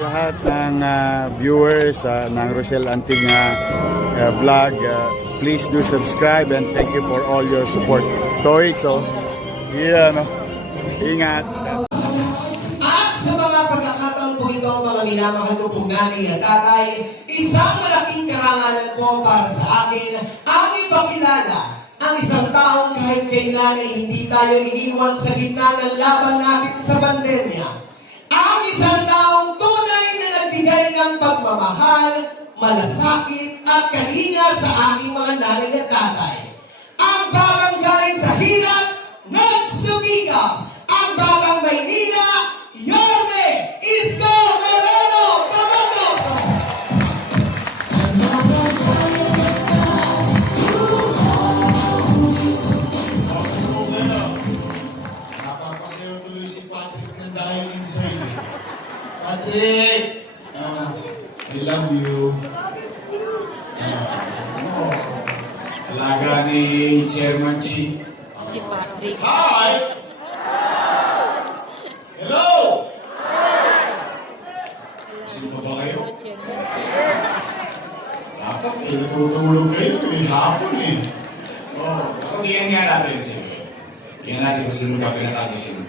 Lahat ng viewers ng Rochelle Antig vlog, please do subscribe and thank you for all your support. So, ingat. At sa mga pagkakataon po ito, mga minamahal ko pong nanay at tatay, isang malaking karangalan po para sa akin ang ipakilala ang isang taong kahit kailan ay hindi tayo iniwan sa gitna ng laban natin sa pandemya. Ang isang taong tunay na nagbigay ng pagmamahal, malasakit at kalinga sa aking mga nanay at tatay. Ang babang galing sa hirap, nagsumikap. Ang babang Maynila, Yorme Isko Moreno Tamandoso. Napapasayo tuloy si Patrick na dahil inside eh. Patrick! I love you. Alaga ni Chairman Chi. Si Patrick. Hi! Hello! Gusto pa ba kayo? Dapat eh, natutulog kayo eh. Hapon eh. Ako tingnan nga natin sige. Tingnan natin kung sino ka pinakagising.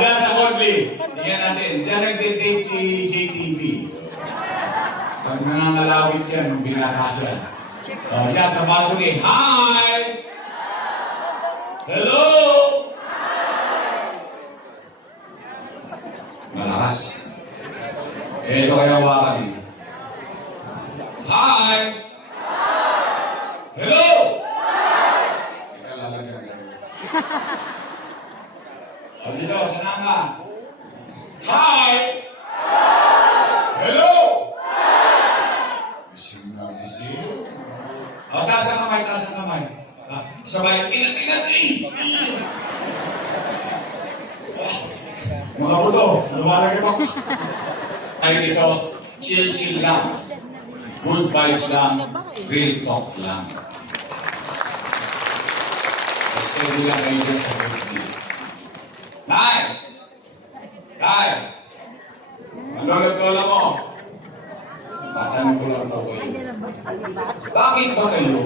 Diyan sa Kodli. Tingnan natin. Diyan nagde-date si JTB. Pag nangangalawit yan nung binata siya. Diyan sa balcony. Hi! Hello! Malakas. Ito kaya wakan eh. Hi! Hello! Ika lalagyan kayo. O dito, sana nga. Hi! Hello! Gising na gising. O, taas ang kamay, taas ang kamay. Sabay, inat, mga buto, lumalagay ako. Ay dito, chill lang. Good vibes lang. Real talk lang. Steady lang kayo dyan sa birthday. Nay! Tay! Malulot-lola mo. Tatanong ko lang po kayo. Bakit ba kayo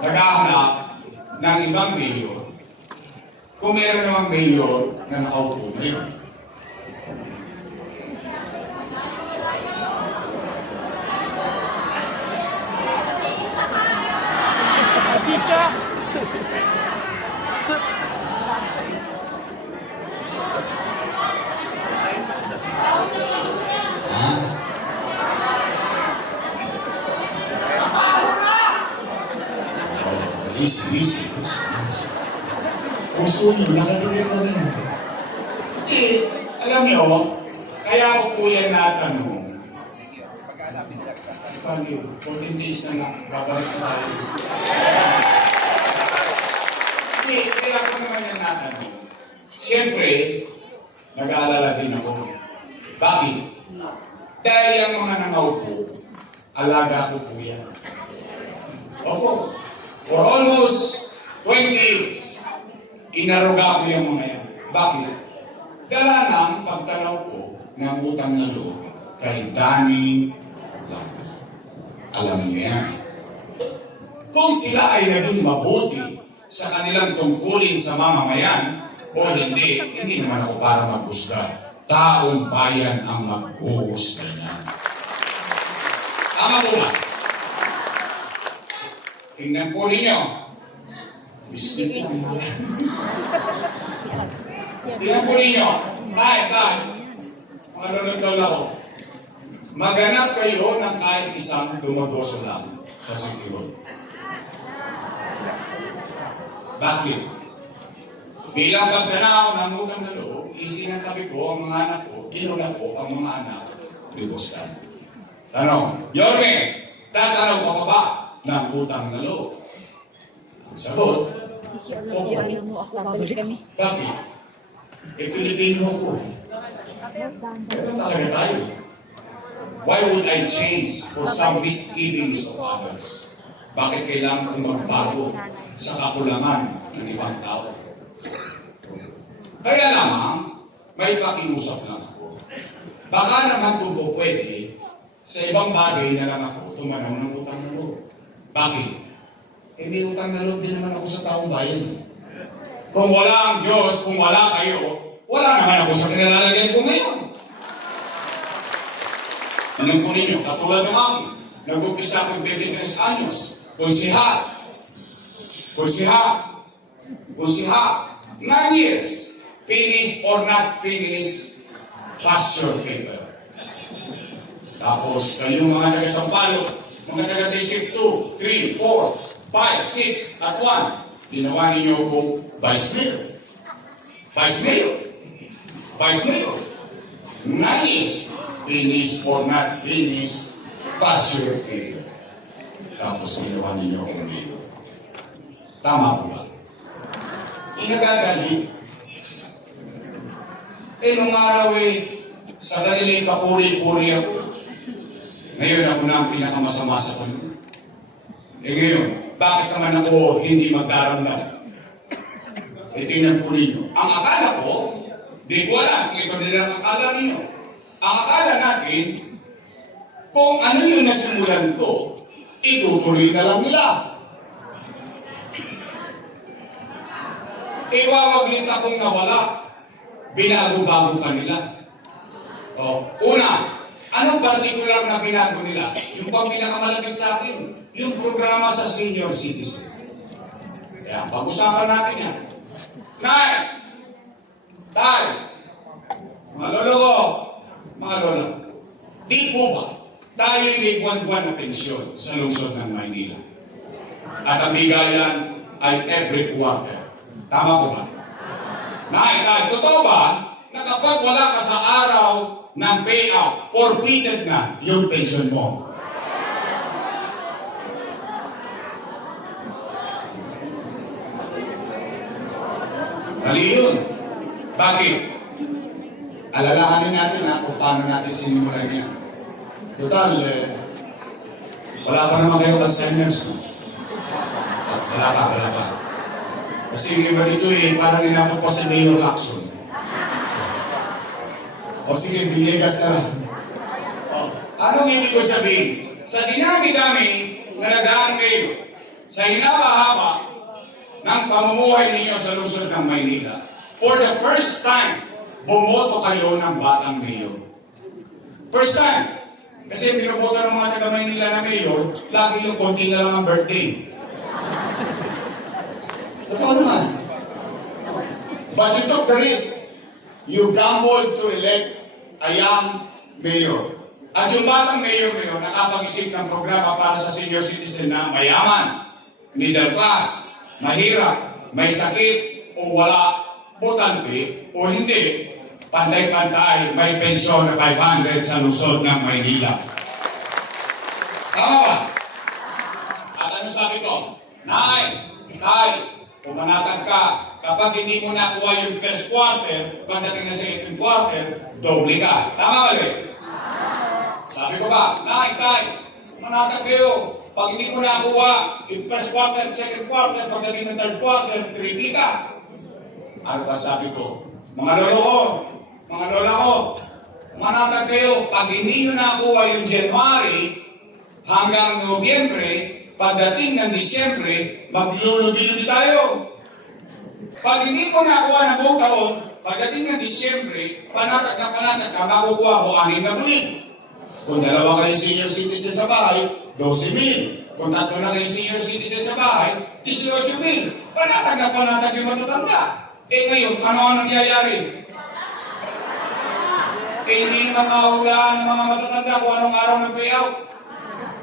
naghahanap ng ibang mayor kung meron namang mayor na nakaupo ngayon? Chicha! Easy. Puso nyo, nakadikit na rin. Alam nyo, kaya ako po yan natanong. Paano yun? 14 days na lang, babalik na tayo. Kaya ako naman yan natanong. Siyempre, nag-aalala din ako. Bakit? Dahil ang mga nangaupo, alaga ko po yan. Opo. For almost 20 years, inaruga ko yung mga yan. Bakit? Dala ng pagtanaw ko ng utang na loob kay Danny Lang. Alam niyo yan. Kung sila ay naging mabuti sa kanilang tungkulin sa mamamayan o hindi naman ako para maghusga. Taong bayan ang maghuhusga niya. Tama po ba? Tingnan po ninyo. Biscuit lang. Tingnan po ninyo. Tay. Manunod ako. Maghanap kayo ng kahit isang dumagoso lang sa City Hall. Bakit? Bilang pagdanaw ng utang na loob, isinatabi ko ang mga anak ko, inuna ko ang mga anak ni Bostan. Tanong, Yorme, tatanaw ka pa ba ng utang na loob? Ang sagot, bakit? Pilipino ko. Ito talaga tayo. Why would I change for some misgivings of others? Bakit kailangan kong magbago sa kakulangan ng ibang tao? Kaya lamang, may pakiusap lang ako. Baka naman kung po pwede, sa ibang bagay na lang ako tumanaw ng utang na loob. Bakit? Eh, may utang na loob din naman ako sa taong bayan. Kung wala ang Diyos, kung wala kayo, wala naman ako sa kinalalagyan ko ngayon. Alam po ninyo, katulad ng akin, nag-umpisa akong 23 anyos, konsihal, 9 years, finish or not finish, pass your paper. Tapos, kayo mga taga-Sampalo, mga taga-District 2, 3, 4, 5, 6, at 1, ginawa ninyo akong Vice Mayor. Vice Mayor. Vice Mayor. 9 years, finish or not finish, pass your paper. Tapos, ginawa ninyo akong Mayor. Tama po ba? Inagagalit. Nung araw sa kanila'y papuri-puri ako. Ngayon ako na ang pinakamasama sa kanila. Ngayon, bakit naman ako hindi magdaramdam? Tingnan po ninyo. Ang akala ko, di ko alam kung ito din ang akala ninyo. Ang akala natin, kung ano yung nasimulan ko, itutuloy na lang nila. Iwawaglit akong nawala. Binago-bago pa nila. Una, anong partikular na binago nila? Yung pang pinakamalapit sa akin, yung programa sa senior citizen. Kaya pag-usapan natin yan. Nay! Tay! Mga lolo ko, mga lola, di po ba tayo may buwan-buwan na pensyon sa lungsod ng Maynila? At ang bigayan ay every quarter. Tama po ba? Nay, totoo ba na kapag wala ka sa araw ng payout, forfeited na yung pension mo? Mali yun. Bakit? Alalahanin natin kung paano natin sinimulan yan. Total, wala pa naman kayo Alzheimer's, no? Wala pa. Kasi yung iba dito parang ninapot pa si Mayor Lacson. O sige, Villegas na lang. Anong ibig ko sabihin? Sa dinami-dami na nagdaan ngayon, sa hinaba-haba ng pamumuhay ninyo sa lungsod ng Maynila, for the first time, bumoto kayo ng batang mayor. First time. Kasi binuboto ng mga taga-Maynila na mayor, lagi yung konti na lang ang birthday. Totoo naman. But you took the risk. You gambled to elect a young mayor. At yung batang mayor ngayon, nakapag-isip ng programa para sa senior citizen na mayaman, middle class, mahirap, may sakit, o wala, botante, o hindi, pantay-pantay, may pensyon na 500 sa lungsod ng Maynila. Tama ba? At ano sabi ko? Nay, tay, pumanatag ka. Kapag hindi mo nakuha yung first quarter, pagdating na sa second quarter, doble ka. Tama ba ulit? Sabi ko ba, Nay, tay, manatag kayo. Pag hindi mo nakuha yung first quarter, second quarter, pagdating ng third quarter, triple ka. Ano ba sabi ko? Mga lolo ko, mga lola ko, manatag kayo. Pag hindi nyo nakuha yung January hanggang Nobyembre, pagdating ng Disyembre, maglulubi-lubi tayo. Pag hindi mo nakuha ng buong taon, pagdating ng Disyembre, panatag ka, makukuha mo 6 na buwid. Kung 2 kayo senior citizen sa bahay, 12,000. Kung 3 na kayo senior citizen sa bahay, 18,000. Panatag yung matatanda. Ngayon, ano ang nangyayari? Hindi naman mahulaan ng mga matatanda kung anong araw ng payout.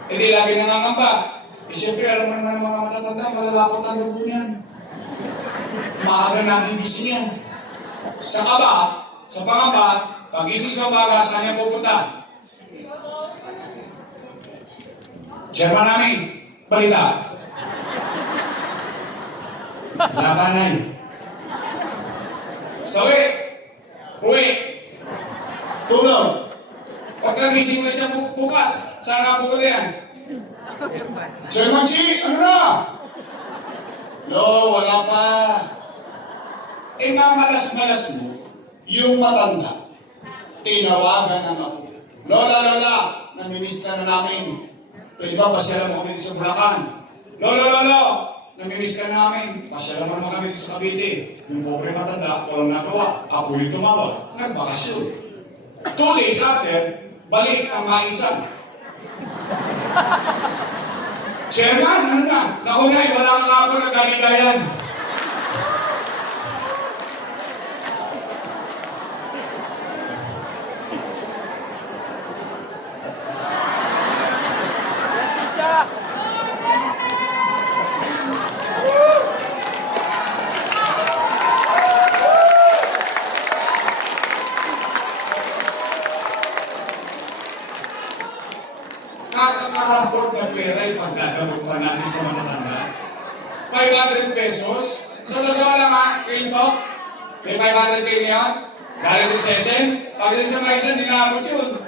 Hindi lagi nangangamba. Siyempre, alam mo naman ng mga matatanda, malalapot ang dugo niyan. Maaga nagigising yan. Sa kaba, sa pangamba, pag-ising sa umaga, saan niya pupunta? Chairman namin, balita. Labanan. Sawi. Uwi. Tulog. Pagkagising ulit sa bukas, saan ka pupunta yan? Chairman Chi, ano na? No, wala pa. mamalas-malas mo yung matanda. Tinawagan ng ako. Lola, Lola, namimiss ka na namin. Pwede ba pasyalan mo kami dito sa Bulacan? Lolo, Lolo, namimiss ka na namin. Pasyalan mo naman kami dito sa Cavite. Yung pobre matanda, walang nagawa. Ako yung tumawag. Nagbakasyon. 2 days after, balik ang maisan. Chairman, ano na? Naku na, wala kang ako nagkaligayan. Teacher! Nakakarampot na pera yung pagdadamot pa natin sa matatanda. 500 pesos? Sa totoo lang ha, Quinto? May 500 kayo yan? Galing ko sa SM? Pag sa Maisan, di naabot yun.